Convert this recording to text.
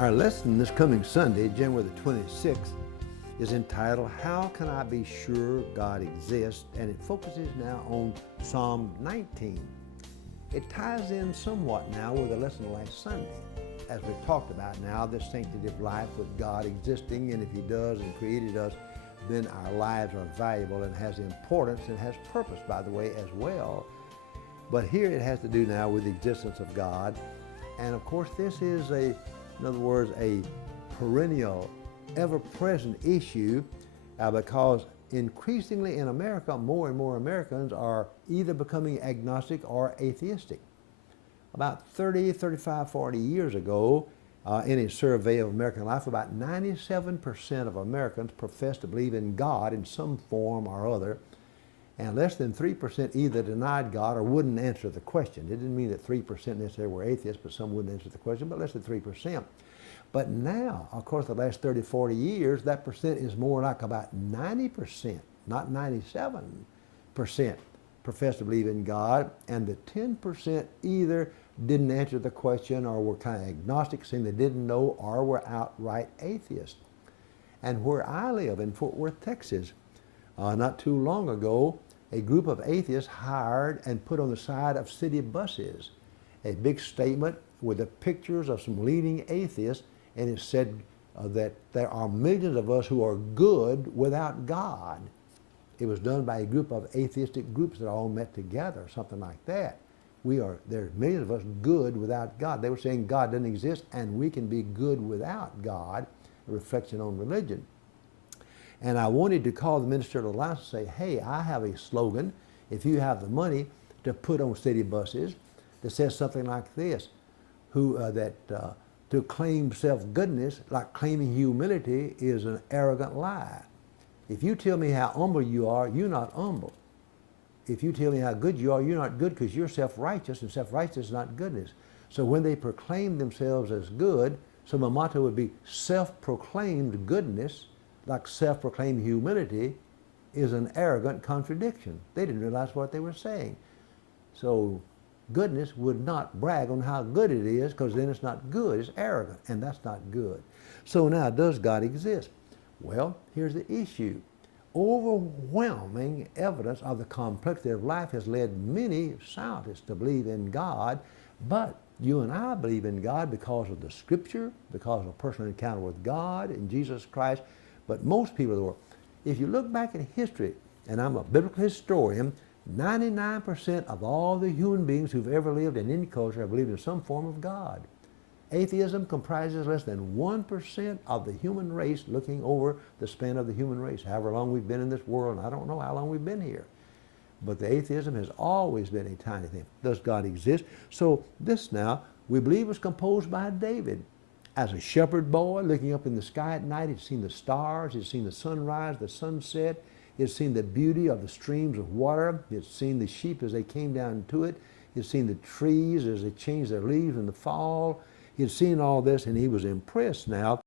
Our lesson this coming Sunday, January the 26th, is entitled, How Can I Be Sure God Exists? And it focuses now on Psalm 19. It ties in somewhat now with the lesson last Sunday. As we've talked about now, this sanctity life with God existing, and if He does and created us, then our lives are valuable and has importance and has purpose, by the way, as well. But here it has to do now with the existence of God. And of course, this is in other words, a perennial, ever-present issue because increasingly in America, more and more Americans are either becoming agnostic or atheistic. About 30, 35, 40 years ago, in a survey of American life, about 97% of Americans profess to believe in God in some form or other, and less than 3% either denied God or wouldn't answer the question. It didn't mean that 3% necessarily were atheists, but some wouldn't answer the question, but less than 3%. But now, of course, the last 30, 40 years, that percent is more like about 90%, not 97% profess to believe in God, and the 10% either didn't answer the question or were kind of agnostic, saying they didn't know, or were outright atheists. And where I live in Fort Worth, Texas, not too long ago, a group of atheists hired and put on the side of city buses a big statement with the pictures of some leading atheists, and it said that there are millions of us who are good without God. It was done by a group of atheistic groups that all met together, something like that. There's millions of us good without God. They were saying God doesn't exist and we can be good without God, a reflection on religion. And I wanted to call the Ministerial Alliance and say, hey, I have a slogan, if you have the money to put on city buses, that says something like this, to claim self-goodness, like claiming humility, is an arrogant lie. If you tell me how humble you are, you're not humble. If you tell me how good you are, you're not good because you're self-righteous, and self-righteous is not goodness. So when they proclaim themselves as good, so my motto would be self-proclaimed goodness, like self-proclaimed humility, is an arrogant contradiction. They didn't realize what they were saying. So goodness would not brag on how good it is, because then it's not good, it's arrogant, and that's not good. So now, does God exist? Well, here's the issue. Overwhelming evidence of the complexity of life has led many scientists to believe in God, but you and I believe in God because of the Scripture, because of a personal encounter with God in Jesus Christ, but most people of the world, if you look back at history, and I'm a biblical historian, 99% of all the human beings who've ever lived in any culture have believed in some form of God. Atheism comprises less than 1% of the human race, looking over the span of the human race, however long we've been in this world, and I don't know how long we've been here. But the atheism has always been a tiny thing. Does God exist? So this now, we believe was composed by David. As a shepherd boy looking up in the sky at night, he'd seen the stars, he'd seen the sunrise, the sunset, he'd seen the beauty of the streams of water, he'd seen the sheep as they came down to it, he'd seen the trees as they changed their leaves in the fall, he'd seen all this, and he was impressed now